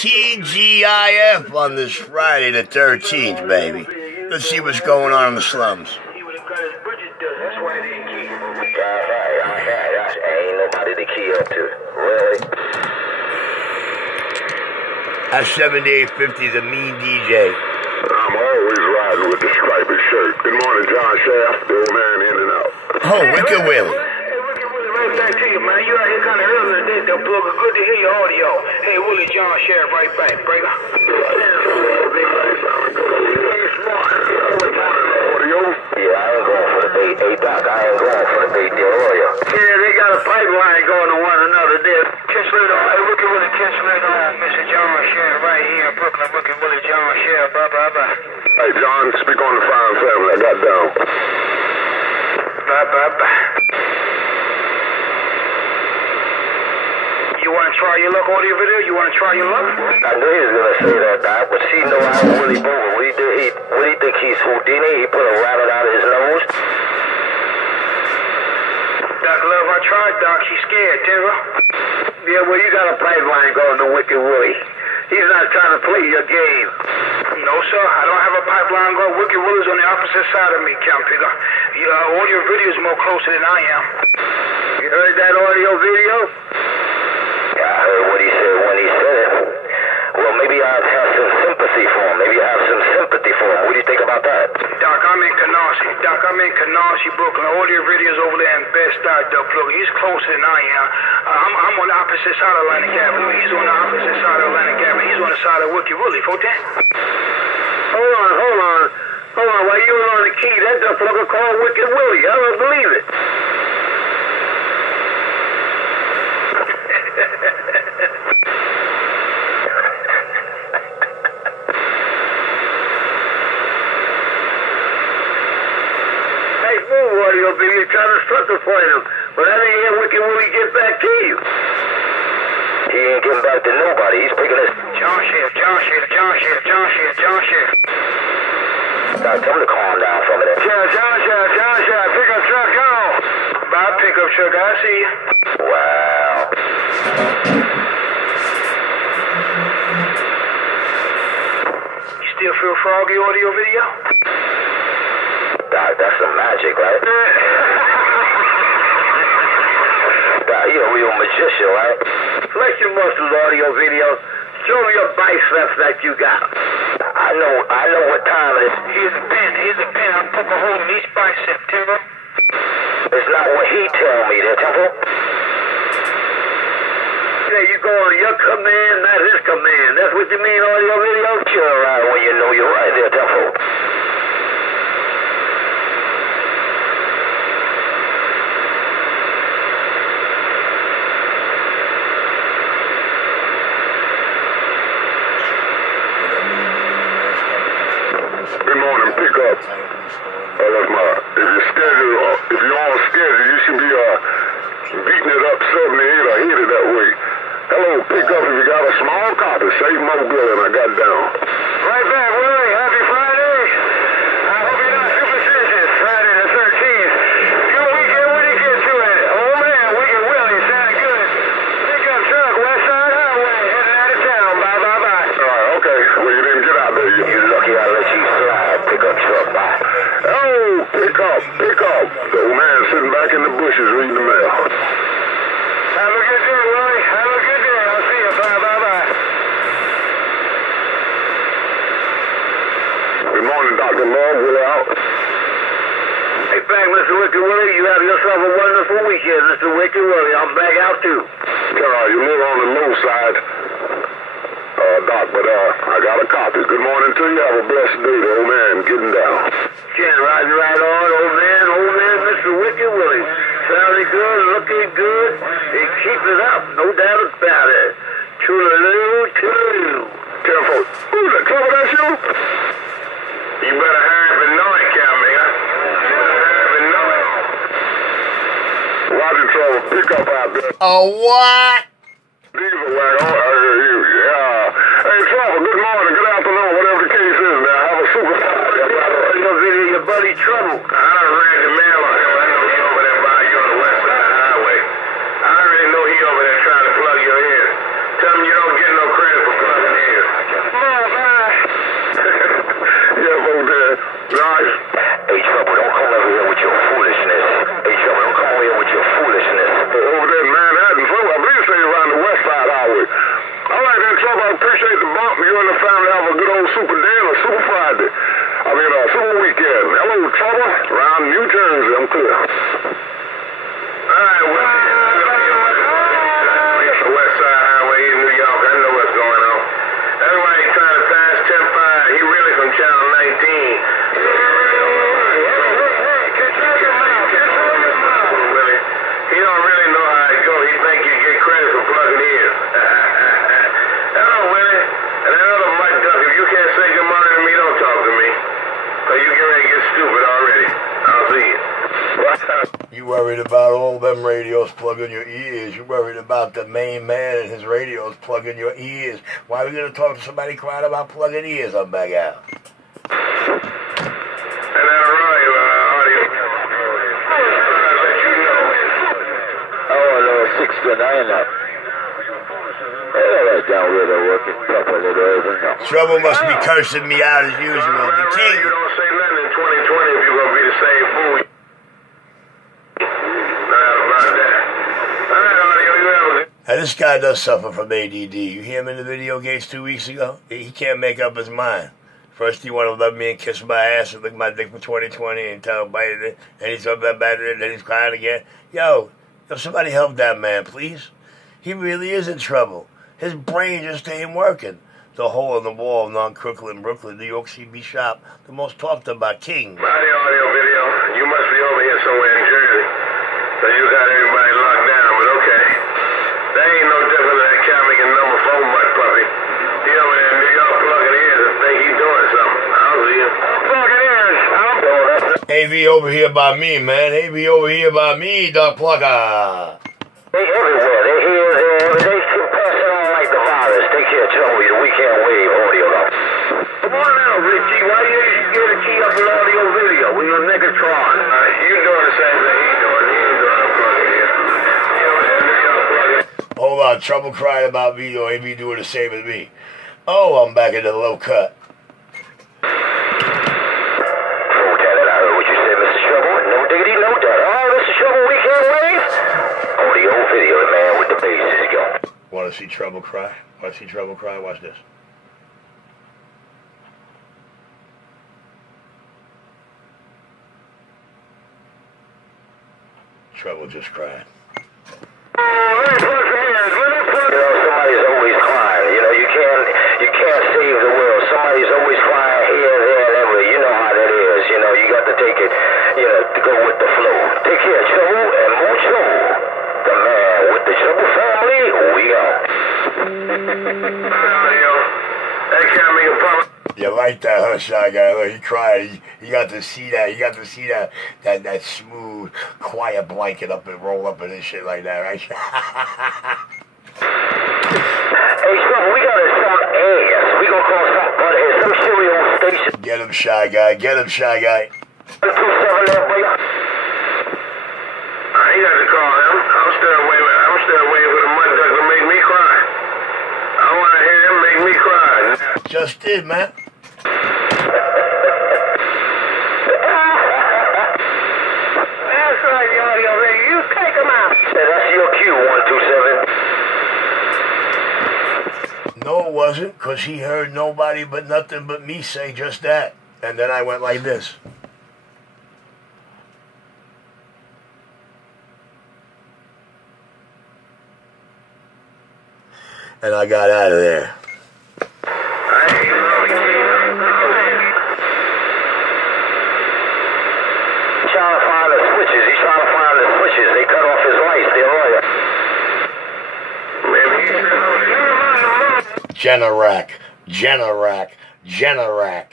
TGIF on this Friday the 13th, baby. Let's see what's going on in the slums. Ain't nobody to key up to. Really? That's 7850, the mean DJ. I'm always riding with the striped shirt. Good morning, John Shaft, the old man in and out. Oh, Wicked Willie. Right back to you, man. You out here kind of early today, though, plug. Good to hear your audio. Hey, Willie, John Sheriff, right back, breaker. Audio? Yeah, I ain't going for the bait. Hey, Doc, I ain't going for the bait deal, are you? Yeah, they got a pipeline going to one another there. Catch later on. Hey, Wicked Willie, catch later on. Mr. John Sheriff, right here in Brooklyn. Wicked Willie, John Sheriff. Bye. Hey, John, speak on the fine family. I got down. Bye. You want to try your luck audio video? You want to try your luck? I knew he was going to say that, Doc, but see, no, I was Willie Boomer. What do you think he's Houdini? He put a rabbit out of his nose? Doc Love, I tried, Doc. She's scared, Timber. Yeah, well, you got a pipeline going to Wicked Willie. He's not trying to play your game. No, sir. I don't have a pipeline going. Wicked Willie's on the opposite side of me, Count Peter. Your audio video is more closer than I am. You heard that audio video? Yeah, I heard what he said when he said it. Well, maybe I'd have some sympathy for him. What do you think about that? Doc, I'm in Canarsie, Brooklyn. The audio video's over there in Bed-Stuy, Plug. He's closer than I am. I'm on the opposite side of Atlantic Avenue. He's on the opposite side of Atlantic Avenue. He's on the side of Wicked Willie, for that. Hold on. While you were on the key, that duffler called Wicked Willie. I don't believe it. Hey, move, audio video, trying to sucker point him. But I didn't hear Wicked Willie get back to you. He ain't getting back to nobody. He's picking his... John Sheriff. Doc, tell him to calm down for a minute. John Sheriff, pickup truck, go. Bye, pickup truck, I see you. Wow. You still feel froggy audio video? Doc, that's some magic, right? Doc, you're a real magician, right? Flex your muscles, audio video. Show me your biceps that you got. I know what time it is. Here's a pen. I'll poke a hole in each bicep, Timber. It's not what he tell me there, Temple. Yeah, you go on your command, not his command. That's what you mean, audio video? Sure, right when you know you're right there, Temple. Good morning, pick up. If you're on schedule, you should be beating it up 78 or hit it that way. Hello, pick up if you got a small copy. Save Mobile and I got down. Right back, Willie. Happy Friday. I hope you're not superstitious. Friday the 13th. Good weekend when you get to it. Oh, man, Wicked Willie sounded good. Pickup truck, West Side Highway, heading out of town. Bye. All right, okay. Well, you didn't get out there yet. You lucky I let you slide, pickup truck, bye. Oh, pick up. The old man sitting back in the bushes reading the mail. Have a good day, Willie. Have a good day. I'll see you. Bye. Good morning, Dr. Love. We're out. Hey, back, Mr. Wicked Willie. You have yourself a wonderful weekend, Mr. Wicked Willie. I'm back out, too. You live on the low side, Doc, but I got a copy. Good morning to you. Have a blessed day. The old man getting down. Ken, riding right on. Old man, Mr. Wicked Willie. Sounding good, looking good. They keep it up, no doubt about it. Toodaloo. Careful. Ooh, that cover, that's you? You better hurry up and know it, Cowmaker. Roger, trouble. Pick up out there. Oh, what? Diesel wagon. Oh, I hear you. Yeah. Hey, Trouble, good morning, good afternoon, whatever the case is now. Have a super Your buddy Trouble. I done ran the mail on him. I know he over there by you on the West Side Highway. I already know he over there trying to plug your ear. Tell him you don't get no credit for plugging Trouble, I appreciate the bump. You and the family have a good old Super Day and a Super Friday. Super Weekend. Hello, Trouble. Around New Jersey, I'm clear. All right, well, West Side Highway in New York. I know what's going on. Everybody trying to pass 10-5. He really from Channel 19. Willie, he don't really know how it goes. He think you get credit for plugging in. Hello, Willie. And that other mud duck, if you can't say good morning to me, don't talk to me. Cause you get ready to get stupid already. I'll see you. You worried about all them radios plugging your ears. You worried about the main man and his radios plugging your ears. Why are we going to talk to somebody crying about plugging ears? I'm back out. And then Roy, audio. Let you know. Oh, 69 up. Right down where they're working properly, everything else. Trouble must be cursing me out as usual. The king. You don't say nothing in 2020 if you're going to be the same fool. Now, this guy does suffer from ADD. You hear him in the video games 2 weeks ago? He can't make up his mind. First, he want to love me and kiss my ass and lick my dick for 2020 and tell him bite it. And he's talking about it, and then he's crying again. Yo, somebody help that man, please. He really is in trouble. His brain just ain't working. The hole in the wall of non-Crooklyn, Brooklyn, New York CB shop, the most talked about king. Audio video. You must be over here somewhere in Jersey. So you got everybody locked down, but okay. That ain't no different than that cat making number 4 mud puppy. He over there in New York plugging ears and think he's doing something. I'll see him. Plugging ears. I'm doing that. AV over here by me, man. AV over here by me, Doc Plugger. They everywhere. They're here, they can pass it on like the virus. Take care of Trouble, the weekend wave audio. Come on now, Richie. Why you get a key up an audio video with your Negatron? You doing the same thing he's doing. He ain't doing unplugging here. You know what I'm saying? Hold on, Trouble crying about me, or AV doing the same as me. Oh, I'm back in the low cut. Want to see Trouble cry? Want to see Trouble cry? Watch this. Trouble just cried. Somebody's always crying. You can't save the world. Somebody's always crying here, there, and everywhere. You know how that is. You got to take it, to go with the flow. Take care of Trouble and Mucho. The man with the Trouble family, we out. You like that, huh, Shy Guy? Look, he cried. He got to see that. He got to see that smooth, quiet blanket up and roll up and this shit like that, right? Hey, Trouble, we gotta some ass. We gonna call some butthead, some serial station. Get him, Shy Guy. Get him, Shy Guy. 2-7 there, boy. I ain't got to call him. I'm still waiting for the mud duck to make me cry. I want to hear him make me cry. Just did, man. That's right, the audio radio. You take him out. That's your cue, 127. No, it wasn't, because he heard nobody but nothing but me say just that. And then I went like this. And I got out of there. Generac.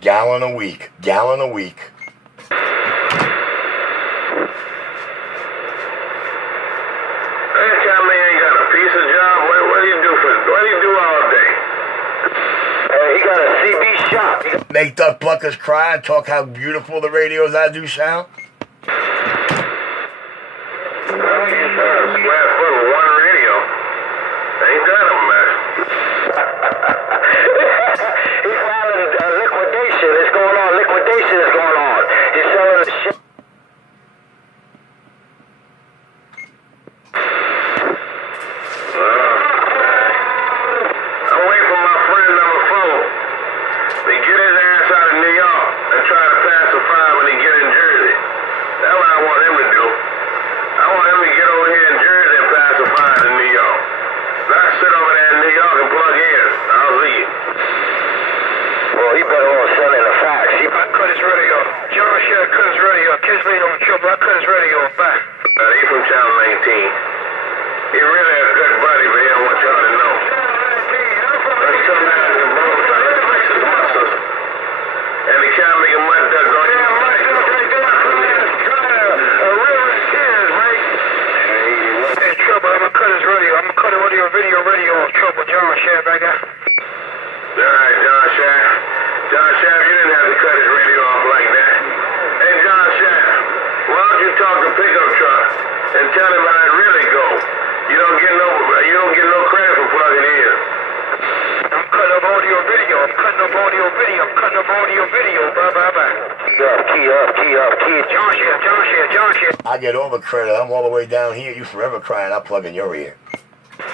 Gallon a week. Make Doug Pluckers cry and talk how beautiful the radios I do sound. He's filing liquidation. Liquidation is going on. He's selling the Kiss me on Trouble. I cut his radio off. Bye. He from Channel 19. He really a good buddy, but he don't want y'all to know. Let's come down to the bone, so let's fix his muscles. And he can't make a mud duck on you. Trouble, I'm gonna cut his radio. I'm gonna cut the video off. Trouble, John Shaft, I got. Alright, John Shaft. John Shaft, you didn't have to cut his radio off like that. Hey, John Shaft, why don't you talk to Pickup Truck and tell him how it really go? You don't get no credit for plugging in. I'm cutting up audio video. Bye. Key up. John Shaft. I get all the credit. I'm all the way down here. You forever crying. I plug in your ear. Man,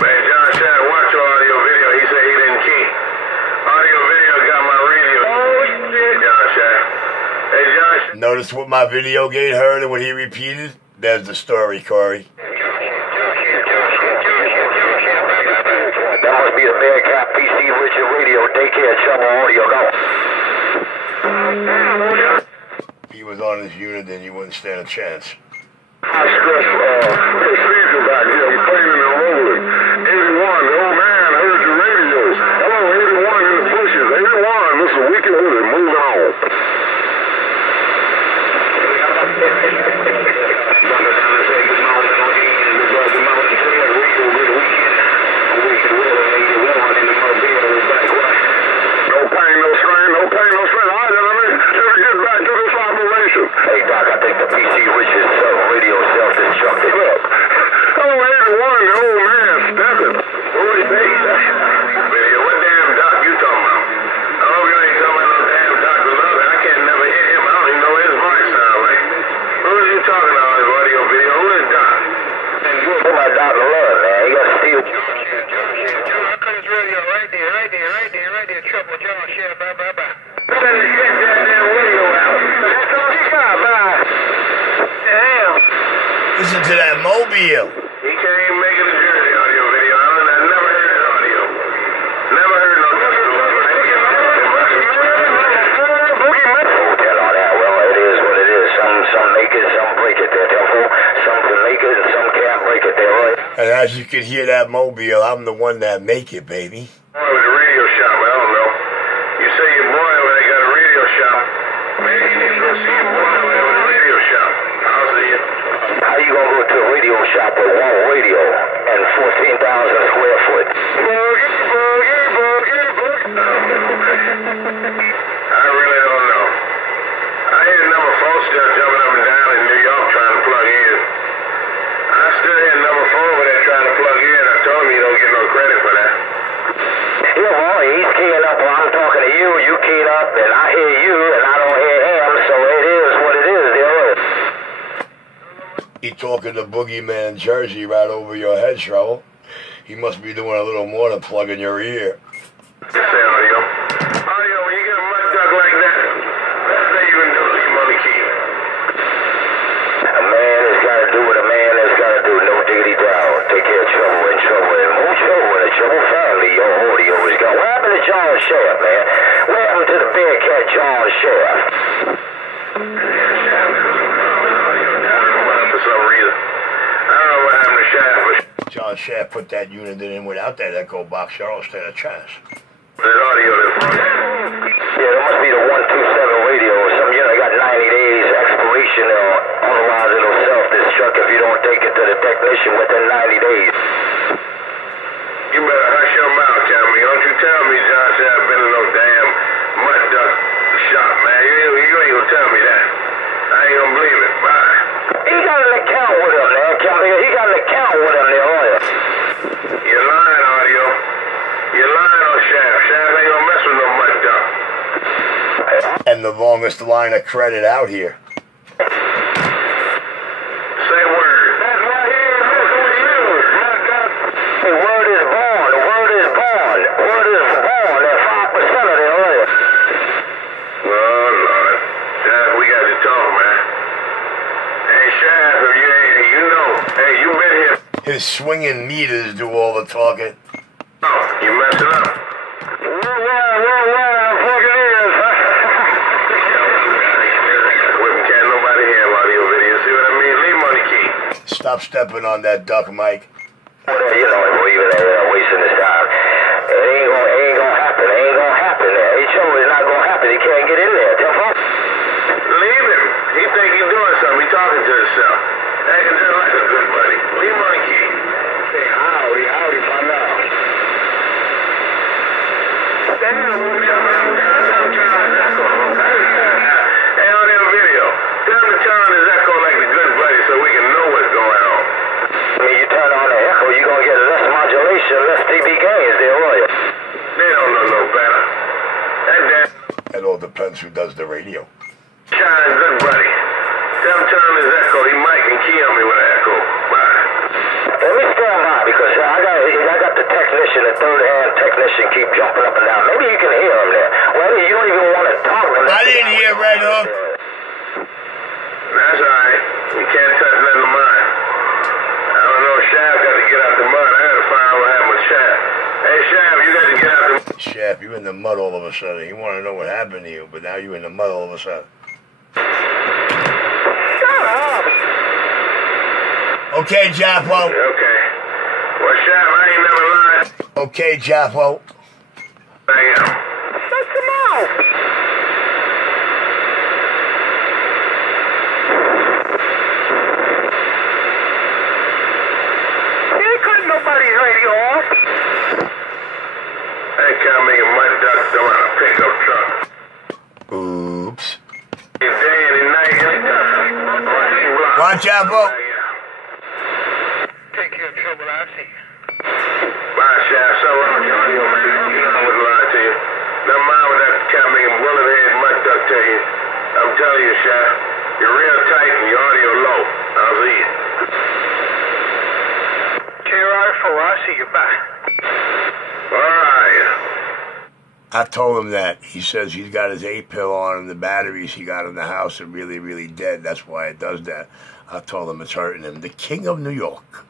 John Shaft, watch your audio video. He said he didn't key. Audio video got my radio. Oh, shit. John Shaft. Hey, John Shaft. Notice what my video gate heard and what he repeated? There's the story, Corey. That must be the Bearcat PC Richard Radio. Take care, Trouble Audio. Go. If he was on his unit, then you wouldn't stand a chance. I stress, procedure back here. I'm cleaning and rolling. 81, the old man heard your radios. Hello, 81 in the bushes. 81, this is Wicked Willie. Moving on. Hey, Doc, I think the PC Richard radio self-destructed. Oh, 81, the old man stepping. Video, what damn Doc you talking about? I hope you ain't talking about no damn Dr. Love. I can't never hear him. I don't even know what his voice sound like. Who is you talking about his audio video? Who is Doc? Who my Dr. Love, man? He got to steal. John, I cut his radio right there. Trouble, John Shaft. Bye. Better get that damn radio out. That's all he got. Bye. Damn. Listen to that mobile. He can't even make it a Jersey audio video. I never heard his audio. Never heard no Dr. Love. Tell all that. Well, it is what it is. Some make it, some break it. They're careful. Some can make it and some can't break it. They're right. And as you can hear that mobile, I'm the one that make it, baby. Boy, with a radio shop, I don't know. You say your boy over there got a radio shop. Maybe you need to go see your boy over there with a radio shop. I'll see you. How you gonna go to a radio shop with one radio and 14,000 square foot? Boogie. I really don't know. I hear number 4 still jumping up and down in New York trying to plug in. I still hear number 4 over there trying to plug in. I told him you don't get no credit for that. Yeah, boy, he's keying up while I'm talking to you. You keyed up, and I hear you, and I don't hear him, so it is what it is, dear. He talking to Boogeyman Jersey right over your head, Trouble. He must be doing a little more than plugging your ear. Say audio. Audio, when you get a mud duck like that, that's how you can do it, you money key. A man has got to do what a man has got to do. No diggity down. Take care of trouble and mucho and the Trouble family. Your audio is gone. What happened to John Shaft, man? What happened to the Bearcat John Shaft? For some reason. I don't know what happened to Shaft, but John Shaft put that unit in without that echo box. Y'all stand a chance. there's audio there. Yeah, there must be the 127 radio or something. You know, got 90 days expiration, otherwise it'll self-destruct if you don't take it to the technician within 90 days. You better hush your mouth, Tommy. Don't you tell me John Shaft been in no damn mud duck shop, man. You ain't gonna tell me that. I ain't gonna believe it. Bye. He got an account with him, man. He got an account with him there, are you? You're lying, audio. You're lying on Shaft. Shaft ain't gonna mess with no mud duck. And the longest line of credit out here. Say word. That's right here. Listen to you. The word is born. The word is born. The word is born. There's 5% of it, are you? Oh, Lord. Shaft, we got to talk, man. Hey, Shaft, if you know. Hey, you been here. His swinging meters do all the talking. Oh, you messing up. Worldwide, I'm fucking is. Can't no Stop stepping on that duck, Mike. You know, we're even wasting this time. It ain't gonna happen. It ain't gonna happen. HO is not gonna happen. He can't get in there. Tell him. Leave him. He think he's doing something. He's talking to himself. Acting just like a good buddy. Leave him on the key. Say howdy, partner. Hey, on that video, tell him to turn on his echo like the good buddy so we can know what's going on. I mean, you turn on the echo, you're gonna get less modulation, less dB gains there, will you? They don't know no better. That damn It all depends who does the radio. Shine, good buddy. Tell him turn on his echo. He might can key on me with an echo. Bye. Let me stand by because I got the technician, the third-hand technician, keep jumping up and down. Maybe you can hear him there. Well, you don't even want to talk to him. I didn't hear Red Hook. That's all right. You can't touch nothing of mine. I don't know. Shaft got to get out the mud. I got to find out what happened with Shaft. Hey, Shaft, you got to get out the mud. Shaft, you're in the mud all of a sudden. You want to know what happened to you, but now you're in the mud all of a sudden. Shut up! Okay, Jaffa. Okay. Well, Shaft, I ain't never lied. Okay, Jaffa. I am. Shut your mouth! He ain't cutting nobody's radio off. I can't make a mud duck come out of a pickup truck. Oops. Day and night, anytime. Watch out, Bo. Take care of trouble, I see. Bye, Shaft. So long, Johnny. You know I wouldn't lie to you. Never mind what that cat making bullet head mud duck tell you. I'm telling you, Shaft, you're real tight and your audio low. I'll see you. K-Rifle, I see you back. All right. I told him that. He says he's got his 8-pill on and the batteries he got in the house are really, really dead. That's why it does that. I told him it's hurting him. The King of New York.